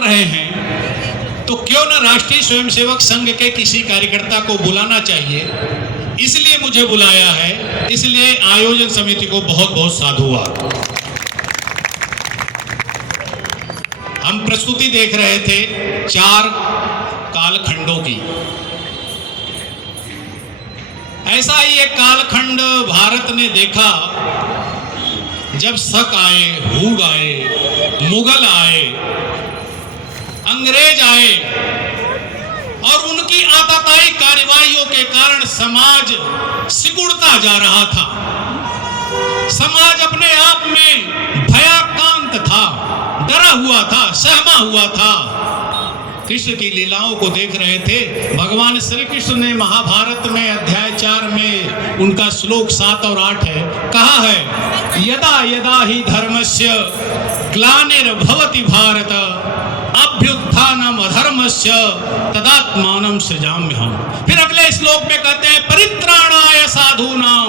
रहे हैं तो क्यों न राष्ट्रीय स्वयंसेवक संघ के किसी कार्यकर्ता को बुलाना चाहिए, इसलिए मुझे बुलाया है। इसलिए आयोजन समिति को बहुत बहुत साधुवाद। हम प्रस्तुति देख रहे थे 4 कालखंडों की। ऐसा ही एक कालखंड भारत ने देखा जब शक आए, हुड आए, मुगल आए, अंग्रेज आए और उनकी आताताई कार्रवाइयों के कारण समाज सिकुड़ता जा रहा था। समाज अपने आप में भयाक्रांत था, डरा हुआ था, सहमा हुआ था। कृष्ण की लीलाओं को देख रहे थे। भगवान श्री कृष्ण ने महाभारत में अध्याय 4 में उनका श्लोक 7 और 8 है, कहा है यदा यदा ही धर्मस्य ग्लानिर्भवति भारत अभ्युत्थानम अधर्मस्य तदात्मानं सृजाम्यहम्। फिर अगले श्लोक में कहते हैं परित्राणाय साधूनां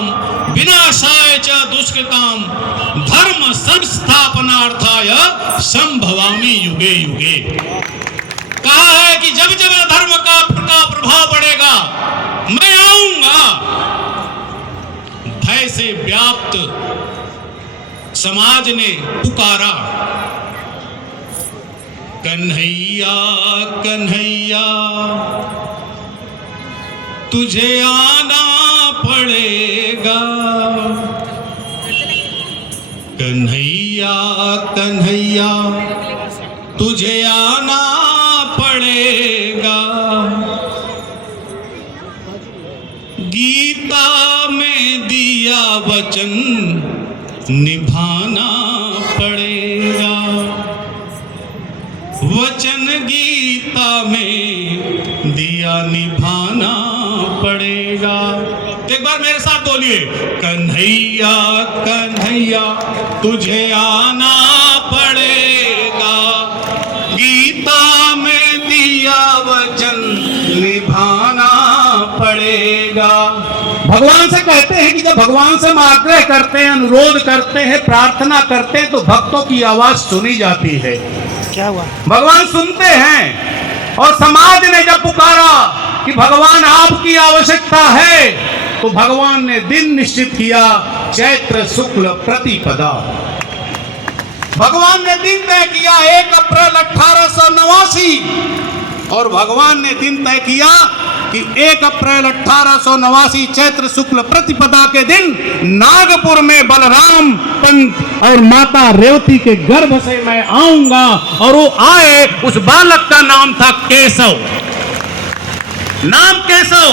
विनाशाय च दुष्कृतां धर्म संस्थापनार्थाय संभवामि युगे युगे। कहा है कि जब जब धर्म का प्रभाव बढ़ेगा मैं आऊंगा। भय से व्याप्त समाज ने पुकारा कन्हैया कन्हैया तुझे आना पड़ेगा, कन्हैया कन्हैया तुझे आना पड़ेगा। गीता में दिया वचन निभाना पड़ेगा, वचन गीता में दिया निभाना पड़ेगा। तो एक बार मेरे साथ बोलिए कन्हैया कन्हैया तुझे आना पड़ेगा, गीता में दिया वचन निभाना पड़ेगा। भगवान से कहते हैं कि जब भगवान से हम आग्रह करते हैं, अनुरोध करते हैं, प्रार्थना करते हैं तो भक्तों की आवाज सुनी जाती है। क्या हुआ? भगवान सुनते हैं। और समाज ने जब पुकारा कि भगवान आपकी आवश्यकता है तो भगवान ने दिन निश्चित किया चैत्र शुक्ल प्रतिपदा। भगवान ने दिन तय किया 1 अप्रैल 1889 और भगवान ने दिन तय किया कि 1 अप्रैल 1889 चैत्र शुक्ल प्रतिपदा के दिन नागपुर में बलराम पंत और माता रेवती के गर्भ से मैं आऊंगा। और वो आए, उस बालक का नाम था केशव। नाम केशव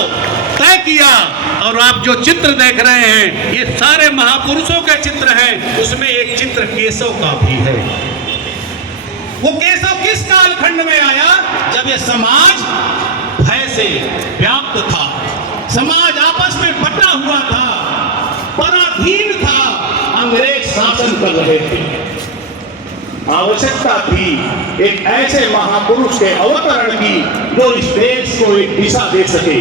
तय किया। और आप जो चित्र देख रहे हैं ये सारे महापुरुषों के चित्र हैं, उसमें एक चित्र केशव का भी है। वो केशव किस कालखंड में आया? जब ये समाज भय से व्याप्त था, समाज आपस में बटा हुआ था, पराधीन था, अंग्रेज शासन कर रहे थे। आवश्यकता थी एक ऐसे महापुरुष के अवतरण की जो इस देश को एक दिशा दे सके,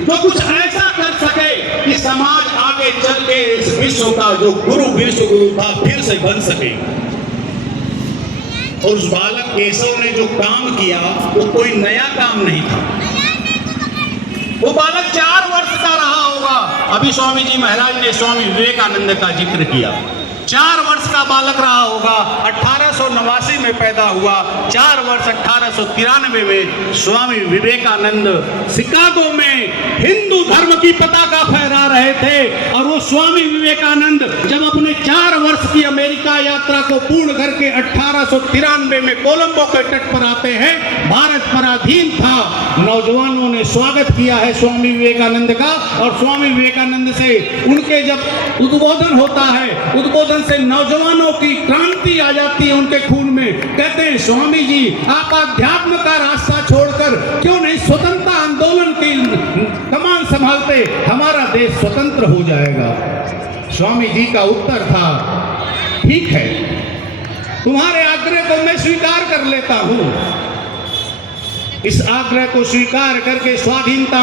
जो कुछ ऐसा कर सके कि समाज आगे चल के इस विश्व का जो विश्व गुरु था फिर से बन सके। और उस बालक केशव ने जो काम किया वो कोई नया काम नहीं था। वो बालक 4 वर्ष का रहा होगा। अभी स्वामी जी महाराज ने स्वामी विवेकानंद का जिक्र किया। 4 वर्ष का बालक रहा होगा। 1889 में पैदा हुआ। 4 वर्ष 1893 में स्वामी विवेकानंद शिकागो में हिंदू धर्म की पताका फहरा रहे थे। और वो स्वामी विवेकानंद जब अपने 4 वर्ष की अमेरिका यात्रा को पूर्ण करके 1893 में कोलंबो के तट पर आते हैं, भारत पराधीन था। नौजवानों ने स्वागत किया है स्वामी विवेकानंद का। और स्वामी विवेकानंद से उनके जब उद्बोधन होता है, उद्बोधन से नौजवानों की क्रांति आ जाती है उनके खून में। कहते हैं स्वामी जी आप अध्यात्म का रास्ता छोड़कर क्यों नहीं स्वतंत्रता आंदोलन की कमान संभालते, हमारा देश स्वतंत्र हो जाएगा। स्वामी जी का उत्तर था ठीक है, तुम्हारे आग्रह को मैं स्वीकार कर लेता हूं। इस आग्रह को स्वीकार करके स्वाधीनता